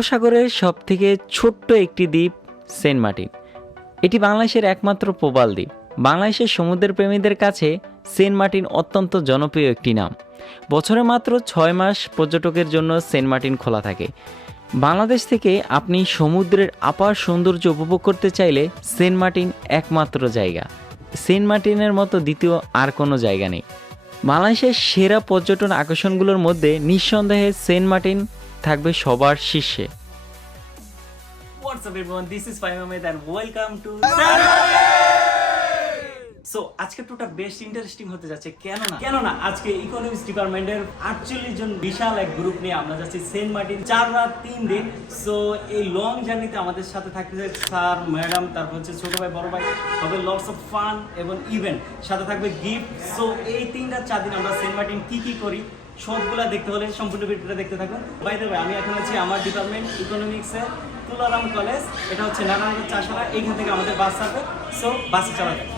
বঙ্গোপসাগরের সবথেকে ছোট্ট একটি দ্বীপ সেন্ট মার্টিন। এটি বাংলাদেশের একমাত্র প্রবাল দ্বীপ। বাংলাদেশের সমুদ্র প্রেমীদের কাছে সেন্ট মার্টিন অত্যন্ত জনপ্রিয় একটি নাম। বছরে মাত্র 6 মাস পর্যটকের জন্য সেন্ট মার্টিন খোলা থাকে। বাংলাদেশ থেকে আপনি সমুদ্রের আপার সৌন্দর্য উপভোগ করতে চাইলে সেন্ট মার্টিন একমাত্র জায়গা। সেন্ট মার্টিনের মতো দ্বিতীয় আর কোনো জায়গা নেই। বাংলাদেশের সেরা পর্যটন আকর্ষণগুলোর মধ্যে নিঃসন্দেহে সেন্ট মার্টিন থাকবে সবার শীর্ষে। What's up everyone, this is Fahim Ahmed and welcome to so আজকে টুটা বেশ ইন্টারেস্টিং হতে যাচ্ছে। কেননা আজকে ইকোনমিক্স ডিপার্টমেন্টের 48 জন বিশাল এক গ্রুপ নিয়ে আমরা যাচ্ছি সেন্ট মার্টিন 4 রাত 3 দিন। সো এই লং জার্নিতে আমাদের সাথে থাকবে স্যার, ম্যাডাম, তারপর হচ্ছে ছোট ভাই, বড় ভাই, হবে লটস অফ ফান এবং ইভেন্ট, সাথে থাকবে গিফট। সো এই 3 রাত 4 দিন আমরা সেন্ট মার্টিন কি করি সবগুলা দেখতে হলে সম্পূর্ণ ভিডিওটা দেখতে থাকুন। বাই দ্য ওয়ে, আমি এখন আছি আমার ডিপার্টমেন্ট ইকোনমিক্সে, তুলারাম কলেজ। এটা হচ্ছে নারায়ণগঞ্জ চাষারা। এইখান থেকে আমাদের বাস ছাড়বে। সো বাসে চলা যায়।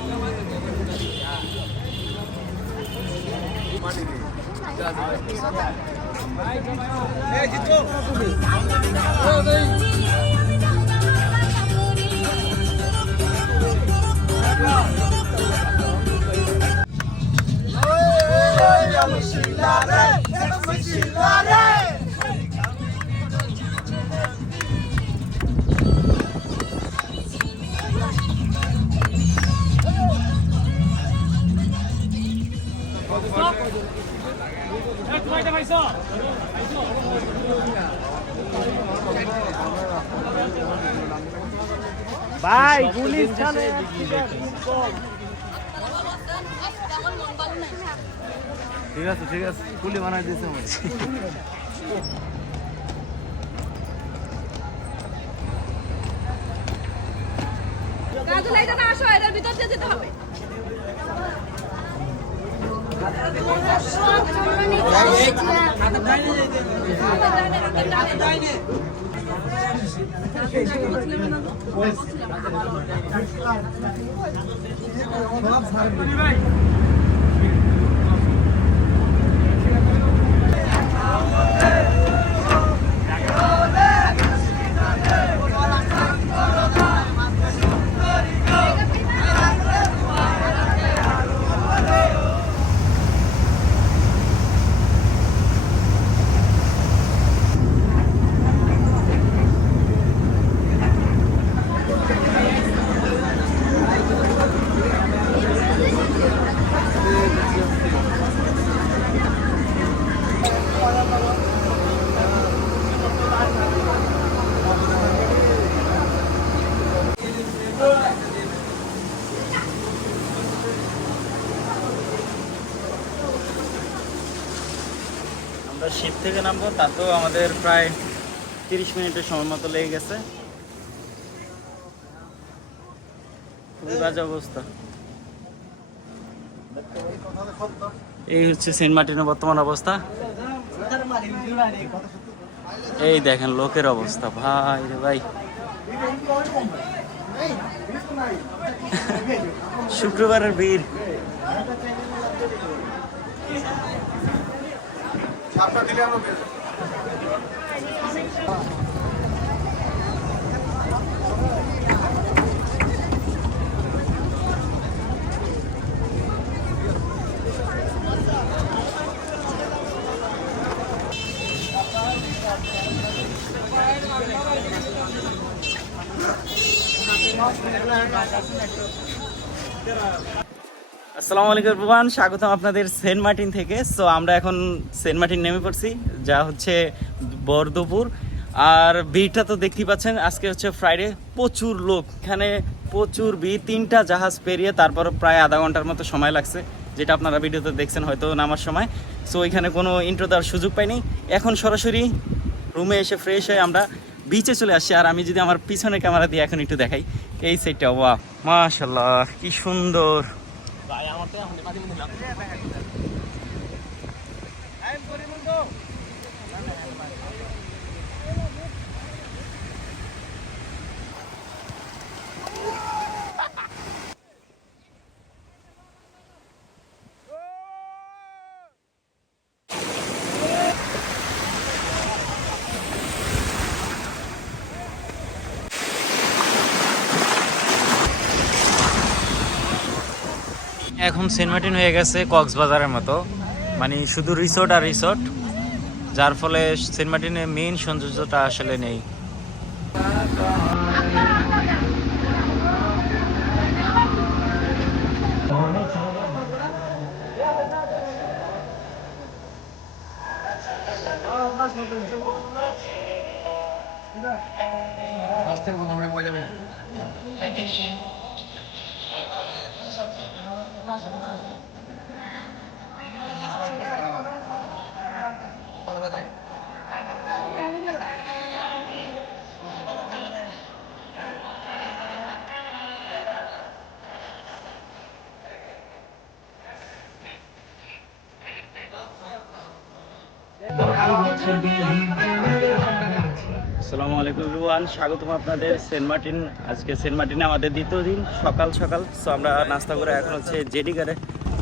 ভাই পুলিশ থানে ঠিক আছে পুলি বানাই দিয়েছে এটার ভিতর দিয়ে যেতে হবে। শিপ থেকে নামবো, তাতেও আমাদের প্রায় 30 মিনিটের সময় মতো লেগে গেছে। খুবই বাজে অবস্থা। এই হচ্ছে সেন্ট মার্টিনের বর্তমান অবস্থা। এই দেখেন লোকের অবস্থা, ভাই রে ভাই। শুক্রবারের ভিড়। আসসালামু আলাইকুম এভরিওয়ান, স্বাগতম আপনাদের সেন্ট মার্টিন থেকে। সো আমরা এখন সেন্ট মার্টিন নেমে পড়ছি, যা হচ্ছে বর্দপুর। আর ভিড়টা তো দেখতেই পাচ্ছেন, আজকে হচ্ছে ফ্রাইডে, প্রচুর লোক এখানে, প্রচুর ভিড়। 3টা জাহাজ পেরিয়ে তারপর প্রায় আধা ঘন্টার মতো সময় লাগছে, যেটা আপনারা ভিডিওতে দেখছেন হয়তো নামার সময়। সো এখানে কোনো ইন্ট্রো দেওয়ার সুযোগ পাইনি। এখন সরাসরি রুমে এসে ফ্রেশ হয়ে আমরা বিচে চলে আসছি। আর আমি যদি আমার পিছনের ক্যামেরা দিয়ে এখন একটু দেখাই, এই সাইডটা, ওয়াও মাশাআল্লাহ কি সুন্দর। এখন সেন্ট মার্টিন হয়ে গেছে কক্সবাজারের মতো, মানে শুধু রিসোর্ট আর রিসোর্ট, যার ফলে সেন্ট মার্টিনের মেইন সৌন্দর্যটা আসলে নেই। আসসালামু আলাইকুম এভরিওয়ান, স্বাগতম আপনাদের সেন্ট মার্টিন। আজকে সেন্ট মার্টিনে আমাদের দ্বিতীয় দিন, সকাল সকাল। সো আমরা নাস্তা করে এখন হচ্ছে জেডি ঘাটে।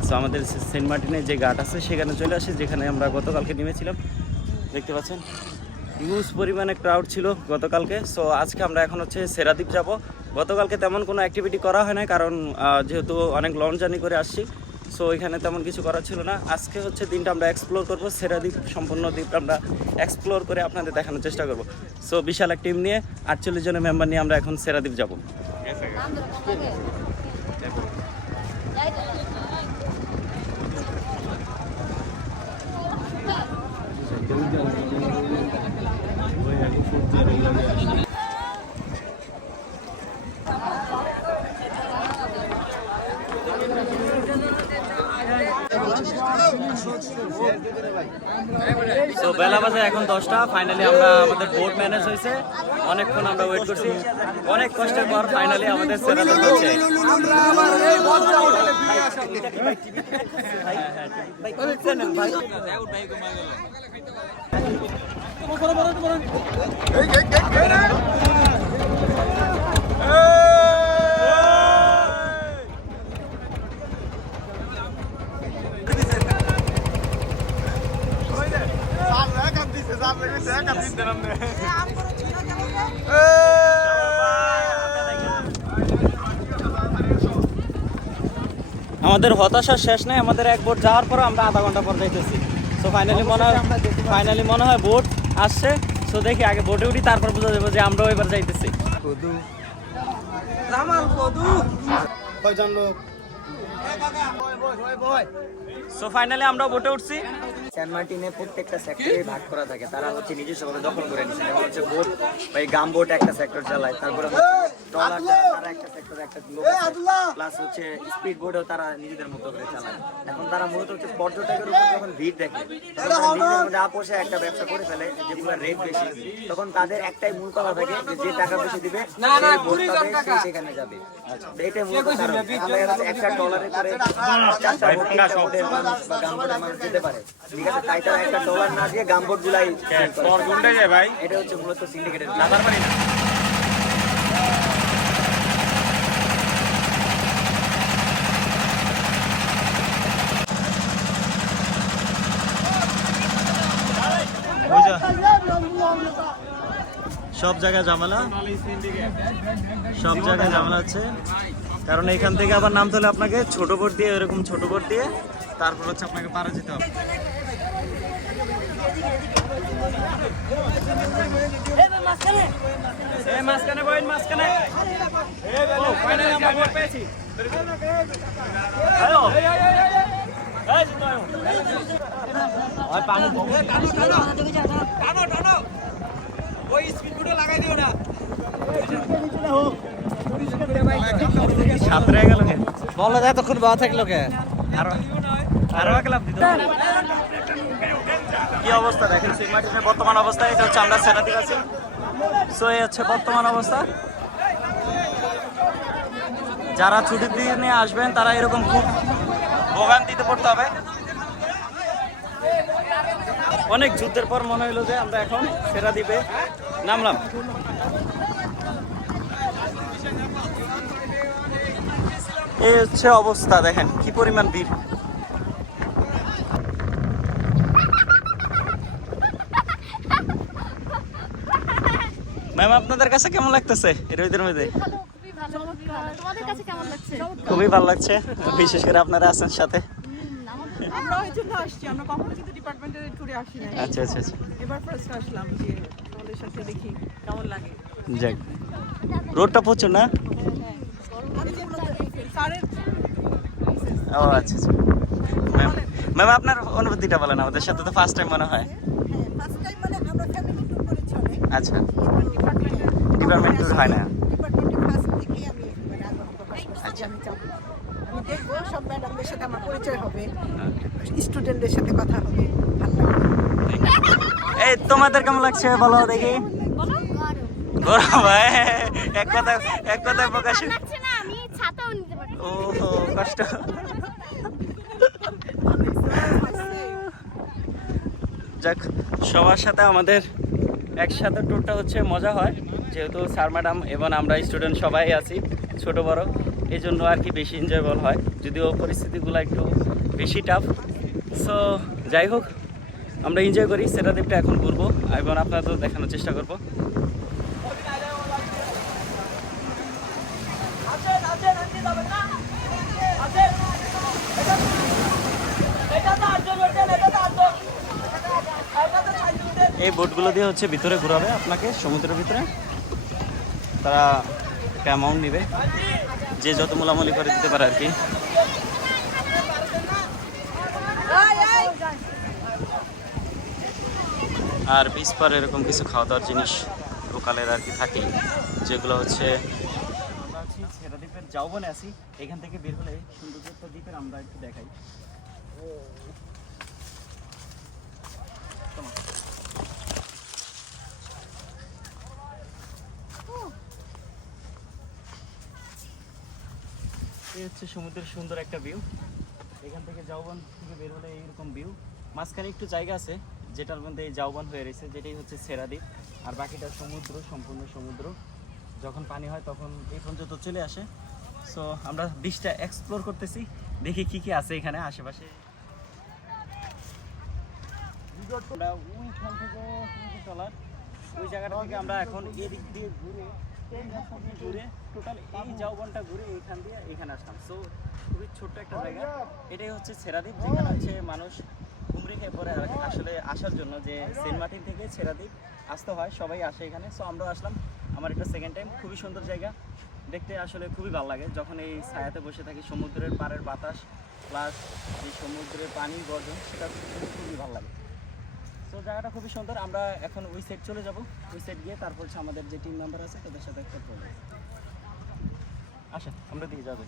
সো আমাদের সেন্ট মার্টিনে যে ঘাট আছে সেখানে চলে আসি, যেখানে আমরা গতকালকে নেমেছিলাম। দেখতে পাচ্ছেন হিউজ পরিমাণে ক্রাউড ছিল গতকালকে। সো আজকে আমরা এখন হচ্ছে সেরাদ্বীপ যাব। গতকালকে তেমন কোনো অ্যাক্টিভিটি করা হয় না, কারণ যেহেতু অনেক লং জার্নি করে আসছি, সো এখানে তেমন কিছু করার ছিল না। আজকে হচ্ছে দিনটা আমরা এক্সপ্লোর করবো, সেরাদ্বীপ সম্পূর্ণ দ্বীপটা আমরা এক্সপ্লোর করে আপনাদের দেখানোর চেষ্টা করব। সো বিশাল এক টিম নিয়ে 48 জনের মেম্বার নিয়ে আমরা এখন সেরাদ্বীপ যাব। তো বেলা বাজে এখন 10টা। ফাইনালি আমরা আমাদের বোট ম্যানেজ হয়েছে, অনেকক্ষণ আমরা ওয়েট করছি, অনেক কষ্টের পর ফাইনালি আমাদের সেরাদ্বীপ হচ্ছে। আমাদের হতাশা শেষ নাই, আমাদের এক বোট যাওয়ার পর আমরা আধা ঘন্টা পর যাইতেছি। সো ফাইনালি মনে হয় বোট আসছে। সো দেখি আগে বোটে উঠি, তারপর বোঝা যাবে যে আমরাও এবার যাইতেছি। সো ফাইনালি আমরা বোটে উঠছি। সেন্ট মার্টিনে প্রত্যেকটা সেক্টরে ভাগ করা থাকে, তারা হচ্ছে নিজস্বভাবে দখল করে নিচ্ছে। যেমন হচ্ছে বোট বা গাম বোট একটা সেক্টর চালায়, তারপরে ট্রলার তারা একটা সেক্টর একটা লোক প্লাস হচ্ছে স্পিড বোটও তারা নিজেদের মতো করে চালায়। এখন তারা মূলত হচ্ছে পর্যটকের উপর যখন ভিড় দেখে, তখন নিজেদের মধ্যে আপোষে একটা ব্যবসা করে ফেলে, যেগুলো রেট বেশি। তখন তাদের একটাই মূল কথা থাকে যে টাকা বেশি দিবে সেই বোট পাবে, সে সেখানে যাবে। এটাই মূলত কারণ। আমাদের একটা ট্রলারে করে 4টা বোট 3টা বোটের মানুষ বা গাম বোটের মানুষ যেতে পারে, ঠিক আছে? তাই তারা একটা ডলার না দিয়ে গামবোট গুলাই ভাই। এটা হচ্ছে মূলত সিন্ডিকেটের সব জায়গায় ঝামেলা, সব জায়গায় ঝামেলা হচ্ছে, কারণ এখান থেকে আবার নামতে হলে আপনাকে ছোট বোট দিয়ে, এরকম ছোট বোট দিয়ে তারপর হচ্ছে আপনাকে পারে যেতে হবে। মাঝখানে বইন, মাঝখানে। ও ফাইনালি আমরা বোট পেয়েছি। হ্যালো এই যে তো ওই পানি টানো টানো, ওই স্পিড বোটে লাগাই দিও না। সাঁতরে গেল কে বলো, এতক্ষণ বাবা থাকলো কে? আরো ক্লাব দিত। কি অবস্থা দেখেন সেন্ট মার্টিনের বর্তমান অবস্থা। এটা হচ্ছে আমরা সেরাদ্বীপ আছি। সো এই হচ্ছে বর্তমান অবস্থা। যারা ছুটির দিনে আসবেন তারা এরকম খুব ভোগান্তিতে পড়তে হবে। অনেক যুদ্ধের পর মনে হইলো যে আমরা এখন সেরাদ্বীপে নামলাম। এই হচ্ছে অবস্থা, দেখেন কি পরিমাণ ভিড়। ম্যাম আপনাদের কাছে কেমন লাগতেছে এর ভিতর মধ্যে? তোমাদের কাছে কেমন লাগছে? খুবই ভালো লাগছে, বিশেষ করে আপনারা আছেন সাথে। আমরা এই জন্য আসছি, আমরা কখনো কিন্তু ডিপার্টমেন্টের ট্যুরে আসি না। আচ্ছা আচ্ছা আচ্ছা, এবার ফার্স্ট আসলাম যে তোমাদের সাথে দেখি কেমন লাগে। যাক, রোডটা প্রচুর না? আমি যে স্যারের ও আচ্ছা আচ্ছা। ম্যাম আপনার অনুভূতিটা বলেন, আমাদের সাথে তো ফার্স্ট টাইম মনে হয়। ফার্স্ট টাইম মানে আমরা ফ্যামিলি ট্যুর করেছি অনেক। আচ্ছা, ডিপার্টমেন্টের ডিপার্টমেন্ট ট্যুর হয় না? ডিপার্টমেন্টের ফার্স্ট থেকেই আমি মানে আগ্রহ প্রকাশ করছি, আমি যাবো। আমি দেখবো সব ম্যাডামদের সাথে আমার পরিচয় হবে, স্টুডেন্টদের সাথে কথা হবে, ভালো লাগবে। এই তোমাদের কেমন লাগছে বলো দেখি। গরম ভাই, এক কথায় প্রকাশ। লাগছে না, আমি ছাতাও নিতে পারি। ও কষ্ট। যাক, সবার সাথে আমাদের একসাথে ট্যুরটা হচ্ছে মজা হয়, যেহেতু স্যার ম্যাডাম এবং আমরা স্টুডেন্ট সবাই আছি, ছোট বড়, এই জন্য আর কি বেশি এনজয়েবল হয়, যদিও পরিস্থিতিগুলো একটু বেশি টাফ। সো যাই হোক, আমরা এনজয় করি, সেটা দ্বীপটা এখন ঘুরবো এবং আপনাদের দেখানোর চেষ্টা করবো। এই বোটগুলো দিয়ে হচ্ছে ভিতরে ঘোরাবে আপনাকে, সমুদ্রের ভিতরে। তারা একটা অ্যামাউন্ট নেবে, যে যত মোলামুলি করে দিতে পারে আর কি। আর বিচ পার এরকম কিছু খাওয়া দাওয়ার জিনিস লোকালের আর কি থাকে, যেগুলো হচ্ছে আমরা আছি ছেড়া দ্বীপের জাউবনে আছি। এখান থেকে বের হলে সৌন্দর্যতা দ্বীপের আমরা একটু দেখাই। এই হচ্ছে সমুদ্রের সুন্দর একটা ভিউ। এখান থেকে জাউবন থেকে বের হলে এইরকম ভিউ। মাঝখানে একটু জায়গা আছে যেটার মধ্যে এই জাউবন হয়ে রয়েছে, যেটাই হচ্ছে ছেড়া দ্বীপ। আর বাকিটা সমুদ্র, সম্পূর্ণ সমুদ্র। যখন পানি হয় তখন এই পর্যন্ত চলে আসে। সো আমরা বিচটা এক্সপ্লোর করতেছি, দেখি কি কি আছে এখানে আশেপাশে। আমরা ওইখান থেকে চলার ওই জায়গাটা থেকে আমরা এখন এদিক দিয়ে ঘুরে ঘুরে টোটাল এই জাউবনটা ঘুরে এইখান দিয়ে এখানে আসলাম। সো খুবই ছোট্ট একটা জায়গা। এটাই হচ্ছে ছেড়া দ্বীপ, যেখানে হচ্ছে মানুষ হুমড়ি খেয়ে পড়ে আসলে আসার জন্য, যে সেন্ট মার্টিন থেকে ছেড়া দ্বীপ আসতে হয়, সবাই আসে এখানে। সো আমরাও আসলাম, আমার এটা সেকেন্ড টাইম। খুবই সুন্দর জায়গা, দেখতে আসলে খুবই ভালো লাগে যখন এই ছায়াতে বসে থাকি। সমুদ্রের পাড়ের বাতাস প্লাস যে সমুদ্রের পানির গর্জন, সেটা খুবই ভালো লাগে। তো জায়গাটা খুবই সুন্দর। আমরা এখন ওই সাইড চলে যাব, ওই সাইড গিয়ে তারপর হচ্ছে আমাদের যে টিম মেম্বার আছে তাদের সাথে একটা করবো। আচ্ছা, আমরা দিয়ে যাবো।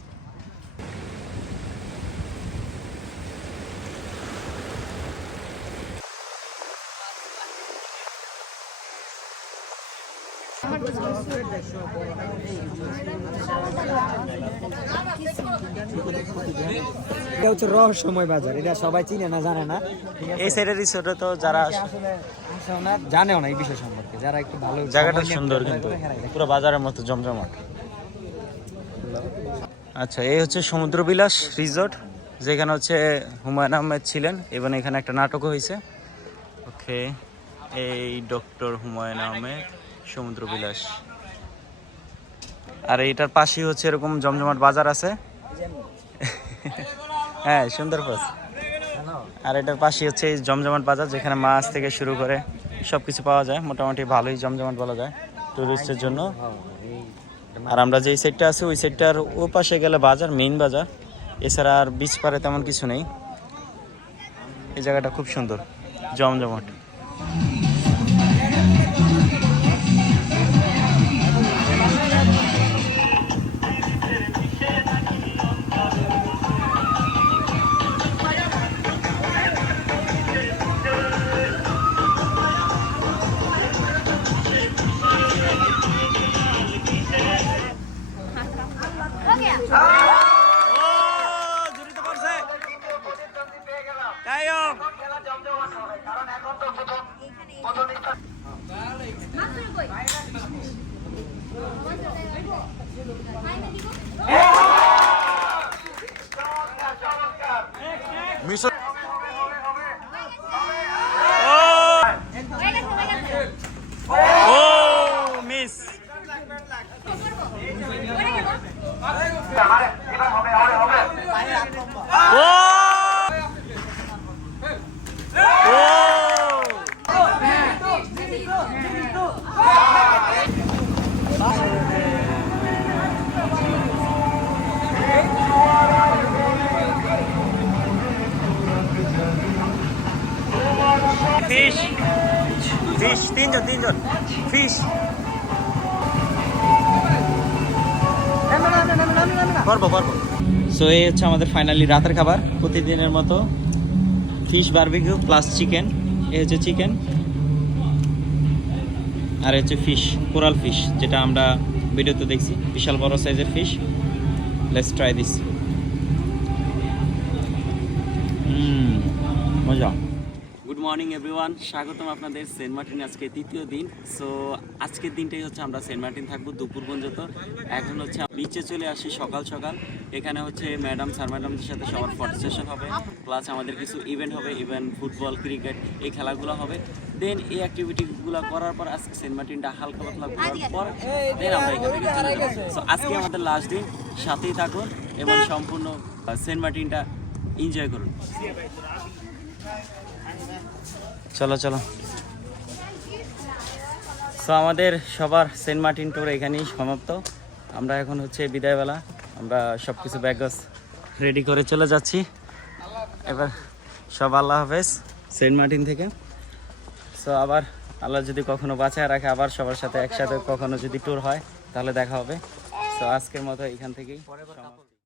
এটা হচ্ছে রহস্যময় বাজার, এটা সবাই চিনে না, জানে না। এই সাইডের রিসোর্টে তো যারা আসলে আসেও না, জানেও না এই বিষয় সম্পর্কে। যারা একটু ভালো জায়গাটা সময় নিয়ে সুন্দর, ঘুরে কিন্তু ঘুরে হেরায়। পুরো বাজারের মতো জমজমাট। আচ্ছা, এই হচ্ছে সমুদ্র বিলাস রিসোর্ট, যেখানে হচ্ছে হুমায়ুন আহমেদ ছিলেন এবং এখানে একটা নাটকও হয়েছে। ওকে, এই ডক্টর হুমায়ুন আহমেদ সমুদ্র বিলাস। আর এইটার পাশেই হচ্ছে এরকম জমজমাট বাজার আছে। হ্যাঁ, সুন্দর পোস্ট। আর এটার পাশে হচ্ছে এই জমজমাট বাজার, যেখানে মাছ থেকে শুরু করে সব কিছু পাওয়া যায়। মোটামুটি ভালোই জমজমাট বলা যায় টুরিস্টের জন্য। আর আমরা যেই সাইডটা আছি ওই সাইডটার ও পাশে গেলে বাজার, মেইন বাজার। এছাড়া আর বিচ পারে তেমন কিছু নেই। এই জায়গাটা খুব সুন্দর, জমজমাট। ফিশ ফিশ তিনজন ফিশ পারবো সো এই হচ্ছে আমাদের ফাইনালি রাতের খাবার প্রতিদিনের মতো ফিশ বারবিকিউ প্লাস চিকেন এই হচ্ছে চিকেন আর হচ্ছে ফিশ কোরাল ফিশ যেটা আমরা ভিডিওতে দেখছি বিশাল বড় সাইজের ফিশ লেটস ট্রাই দিস মজা গুড মর্নিং এভরিওয়ান স্বাগতম আপনাদের সেন্ট মার্টিনে আজকে তৃতীয় দিন সো আজকের দিনটাই হচ্ছে আমরা সেন্ট মার্টিন থাকবো দুপুর পর্যন্ত এখন হচ্ছে বিচে চলে আসি সকাল এখানে হচ্ছে ম্যাডাম স্যার ম্যাডামদের সাথে সবার ফটো সেশন হবে প্লাস আমাদের কিছু ইভেন্ট হবে ইভেন্ট ফুটবল ক্রিকেট এই খেলাগুলো হবে দেন এই অ্যাক্টিভিটিগুলো করার পর আজকে সেন্ট মার্টিনটা হালকা পাতলা ঘোরার পর দেন আমরা এখান থেকে চলে যাবো সো আজকে আমাদের লাস্ট দিন সাথেই থাকুন এবং সম্পূর্ণ সেন্ট মার্টিনটা এনজয় করুন চলো সো আমাদের সবার সেন্ট মার্টিন ট্যুর এখানেই সমাপ্ত আমরা এখন হচ্ছে বিদায়বেলা আমরা সব কিছু ব্যাগস রেডি করে চলে যাচ্ছি এবার সব আল্লাহ হাফেজ সেন্ট মার্টিন থেকে সো আবার আল্লাহ যদি কখনো বাঁচায় রাখে আবার সবার সাথে একসাথে কখনো যদি ট্যুর হয় তাহলে দেখা হবে সো আজকের মতো এখান থেকেই